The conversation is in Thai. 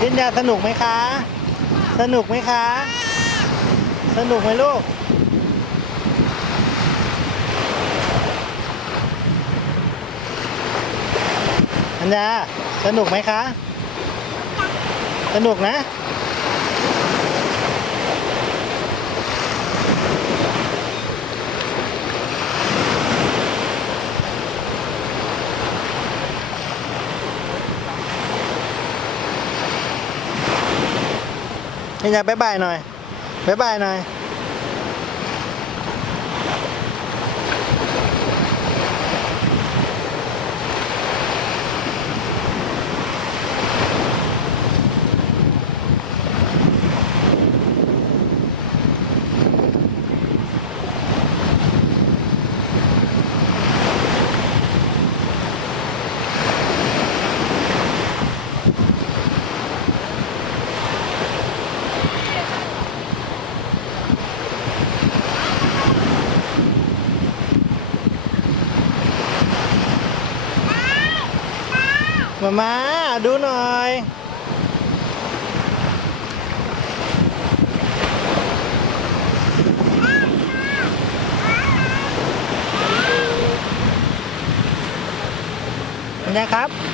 พิญญาสนุกไหมคะ สนุกไหมคะ สนุกไหมลูกพิญญาสนุกไหมคะ สนุกนะพิญญาบ๊ายบายหน่อยบ๊ายบายหน่อยมาดูหน่อยเป็นไงครับ